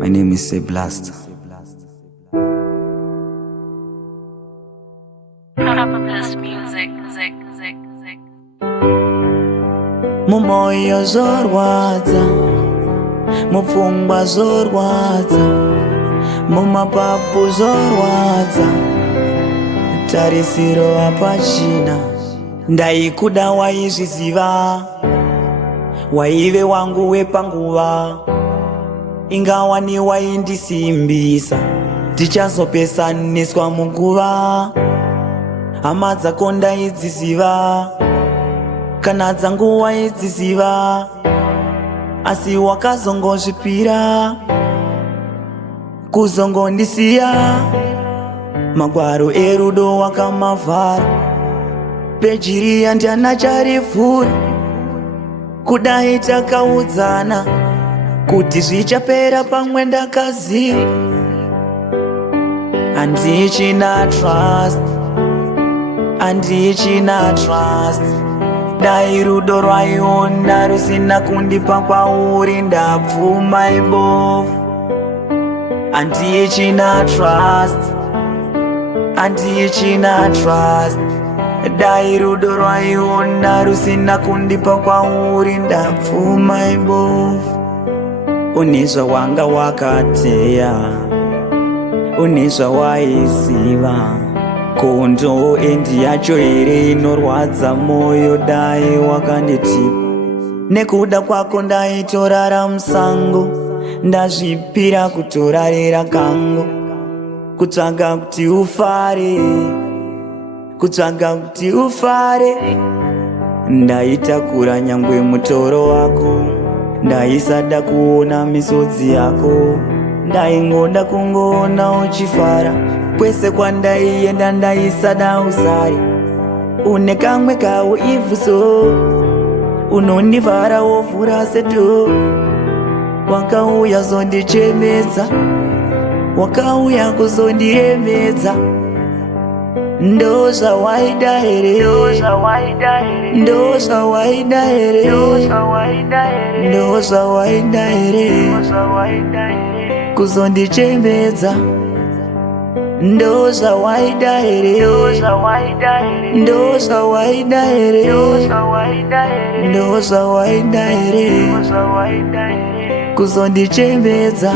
My name is Say Blast. Mumoyo zorwadza, mupfungwa zorwadza, mumapapu zorwadza, tarisiro hapachina. Ndaikuda waizviziva, waive wangu wepanguva, ingawa ni waindisimbisa, tichazopesaniswa muguva. Hama dzako ndaidziziva, kana dzangu waidziziva, asi wakazongozvipira kuzongondisiya. Magwaro erudo wakamavhara, peji riya ndiana charivhura. Kudai takaudzana kuti zvichapera pamwe ndakaziva. Handichina trust, handichina trust. Dai rudo rwaiona rusina kundipa kwauri, ndapfuma ibofu. Handichina trust, handichina trust. Dai rudo rwaiona rusina kundipa kwauri, ndapfuma ibofu. Une zvawanga wakateya, une zvawaiziva, kondo endi yacho here inorwadza moyo. Dai wakanditipa, nekuda kwako ndaitorara musango, ndazvipira kutorarira kango, kutsvaga kuti ufare, kutsvaga kuti ufare. Ndaitakura nyangwe mutoro wako, ndaisada kuona misodzi yako, ndaingoda kungoona uchifara. Kwese kwandaienda ndaisada usari, une kamwe kawo ivhuso, unondivhara wovhura seto. Wakauya zondichemedza, wakauya kuzondiremedza. Ndo zvawaida here, ndo zvawaida here, ndo zvawaida here, kuzondichemedza. Ndo zvawaida here, ndo zvawaida here, ndo zvawaida here, kuzondichemedza.